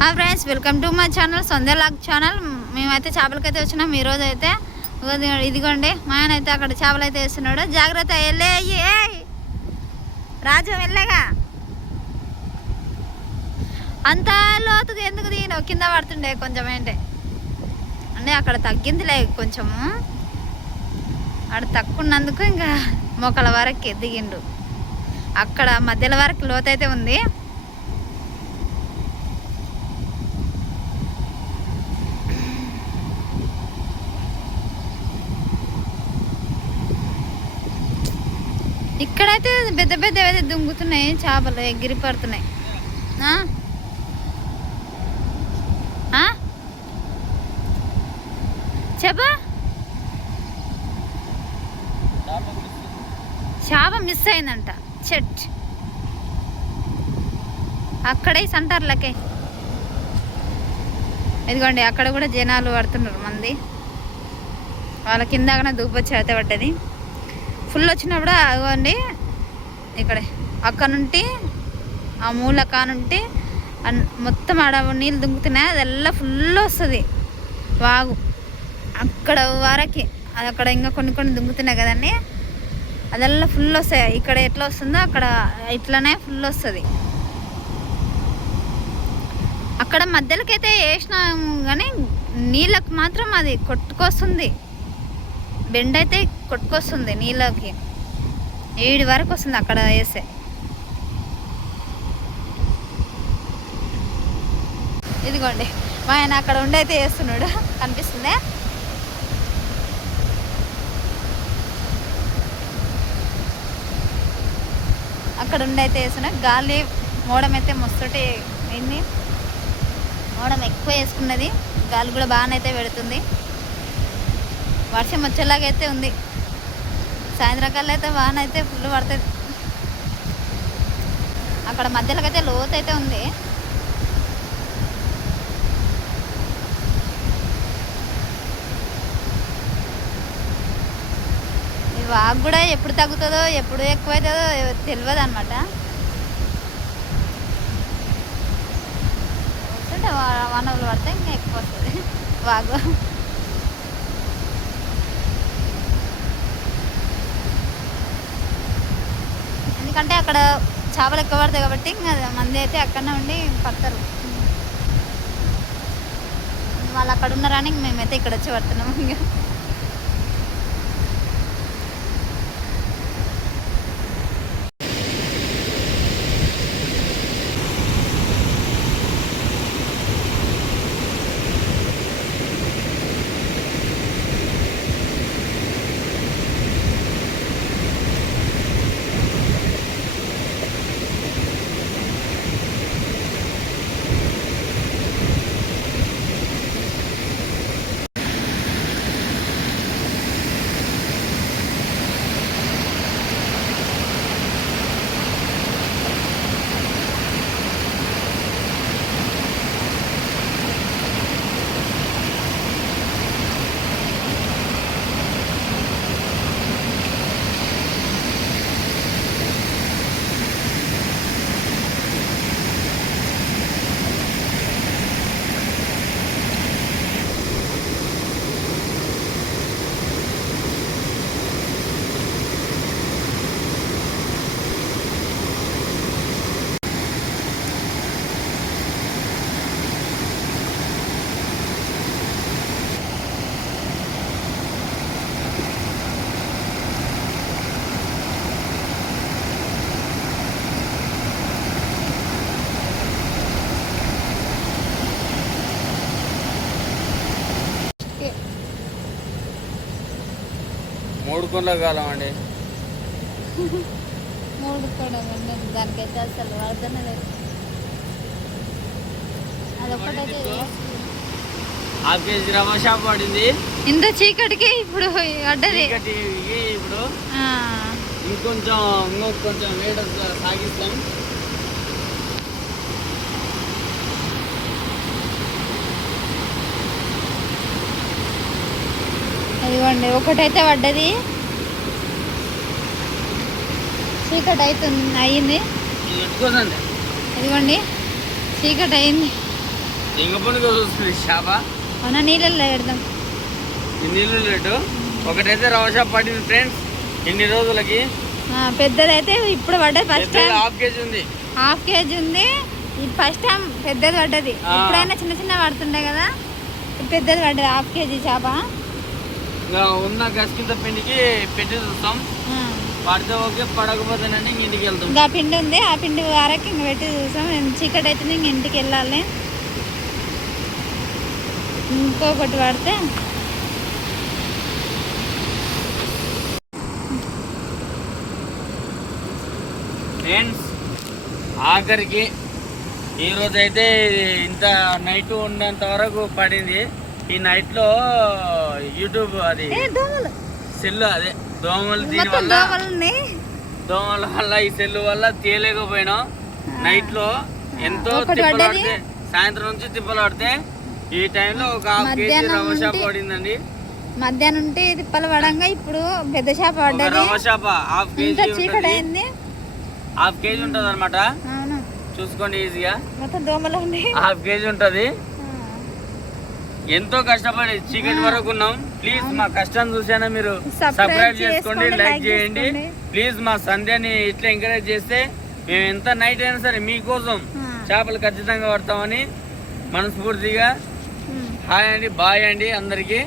Hi friends, welcome to my channel Sandhya log channel. మేమైతే చేపలకైతే వచ్చినాం ఈరోజు అయితే. ఇదిగోండి మా ఆయన అయితే అక్కడ చేపలు అయితే వేస్తున్నాడు. జాగ్రత్త, వెళ్ళే రాజు వెళ్ళగా. అంత లోతుగా ఎందుకు దిగినావు? కింద పడుతుండే కొంచెం అంటే అక్కడ తగ్గిందిలే కొంచెము. అక్కడ తక్కువ ఉన్నందుకు ఇంకా మొక్కల వరకు దిగిండు. అక్కడ మధ్యలో వరకు లోతైతే ఉంది. ఇక్కడైతే పెద్ద పెద్ద అయితే దుంగుతున్నాయి చేపలు, ఎగిరి పడుతున్నాయి. చెప్పా, చేప మిస్ అయిందంట. చెట్ అక్కడే సెంటర్లకే. ఇదిగోండి అక్కడ కూడా జనాలు పడుతున్నారు మంది. వాళ్ళ కింద దూపొచ్చి అయితే పడ్డది. ఫుల్ వచ్చినప్పుడు అదిగోండి ఇక్కడ అక్కడ నుండి ఆ మూల కానుంటి మొత్తం ఆడ నీళ్ళు దుంకుతున్నాయి. అదెల్లా ఫుల్ వస్తుంది వాగు. అక్కడ వరకు అక్కడ ఇంకా కొన్ని దుంకుతున్నాయి కదండి, అదెల్లా ఫుల్ వస్తాయి. ఇక్కడ ఎట్లా వస్తుందో అక్కడ ఇట్లనే ఫుల్ వస్తుంది. అక్కడ మధ్యలోకైతే వేసినాం కానీ నీళ్ళకి మాత్రం అది కొట్టుకొస్తుంది. బెండ్ అయితే కొట్టుకొస్తుంది నీళ్ళకి, 7 వరకు వస్తుంది అక్కడ వేస్తే. ఇదిగోండి మా ఆయన అక్కడ ఉండైతే వేస్తున్నాడు, కనిపిస్తుంది. అక్కడ ఉండైతే వేస్తున్నాడు. గాలి మోడం అయితే మస్తుంటే అయింది. మోడం ఎక్కువ వేసుకున్నది, గాలి కూడా బాగానైతే పెడుతుంది. వర్షం వచ్చేలాగైతే ఉంది. సాయంత్రం కల్లా అయితే వాన అయితే ఫుల్ పడుతుంది. అక్కడ మధ్యలోకైతే లోతు అయితే ఉంది. ఈ వాగు కూడా ఎప్పుడు తగ్గుతుందో ఎప్పుడు ఎక్కువైతుందో తెలియదు అనమాట. వస్తుంటే వనరులు పడితే ఇంకా ఎక్కువ వస్తుంది వాగు. ఎందుకంటే అక్కడ చేపలు ఎక్కువ పడతాయి కాబట్టి ఇంకా మంది అయితే అక్కడనే ఉండి పడతారు. వాళ్ళు అక్కడ ఉన్నారని మేమైతే ఇక్కడ వచ్చి పడుతున్నాము. ఇంకా మూడుకొండల కాలం అండి. మూడుకోవడం దానికైతే అసలు అర్థమే లేదు. అదొక్కటైతే ½ కేజీ రవ్వ షాప్ పడింది ఇంత చీకటికి ఇప్పుడు అడ్డది. ఇప్పుడు ఇంకొంచెం లేట్ సాగిస్తాం. ఇదిగోండి ఒకటైతే పడ్డది. చీకటి అయింది. ఇదిగోండి చీకటి అయింది. ఇంగపునిగా చూస్తుంది చేప. అవునా, నీళ్ళల్లో పెడదాం. ఈ నీళ్ళు లేటు ఒకటైతే రవ చేప పడింది ఫ్రెండ్స్ ఇన్ని రోజులకి. పెద్దదైతే ఇప్పుడు పడ్డది ఫస్ట్ టైం. హాఫ్ కేజీ ఉంది. హాఫ్ కేజీ ఉంది. ఇది ఫస్ట్ టైం పెద్దది పడ్డది. ఎప్పుడైనా చిన్న చిన్న పడుతుండే కదా, పెద్దది పడ్డది హాఫ్ కేజీ చేప. ఇంకా ఉన్న గసికింత పిండికి పెట్టి చూస్తాం. పడితే ఓకే, పడకపోతేనండి ఇంటికి వెళ్తాం. ఇంకా పిండి ఉంది, ఆ పిండి వరకు ఇంక పెట్టి చూసాం. చీకటి అయితే ఇంక ఇంటికి వెళ్ళాలి. ఇంకొకటి పడితే ఫ్రెండ్స్ ఆఖరికి ఈరోజు అయితే ఇంత నైట్ ఉన్నంత వరకు పడింది. ఈ నైట్లో యూట్యూబ్ అది సెల్ అదే దోమలు, దీనివల్ల దోమల వల్ల ఈ సెల్ వల్ల తేలేకపోయినాం. నైట్ లో ఎంతో తిప్పలు పడితే, సాయంత్రం నుంచి తిప్పలు పడితే ఈ టైంలో ఒక హాఫ్ కేజీ రవ్వ చేప పడిందండి. మధ్యాహ్నం నుండి తిప్పలు పడంగా ఇప్పుడు పెద్ద చేప పడ్డది. రవ్వ చేప హాఫ్ కేజీ చీకటి అయింది. హాఫ్ కేజీ ఉంటది అనమాట. చూసుకోండి ఈజీగా మొత్తం దోమలు ఉన్నాయి. హాఫ్ కేజీ ఉంటది. ఎంతో కష్టపడి చీకటి వరకు ఉన్నాం. ప్లీజ్ మా కష్టాన్ని చూసానా మీరు సబ్స్క్రైబ్ చేసుకోండి, లైక్ చేయండి. ప్లీజ్ మా సంధ్యని ఇట్లా ఎంకరేజ్ చేస్తే మేము ఎంత నైట్ అయినా సరే మీకోసం చేపలు ఖచ్చితంగా పడతామని మనస్ఫూర్తిగా హాయ్ అండి, బాయ్ అండి అందరికీ.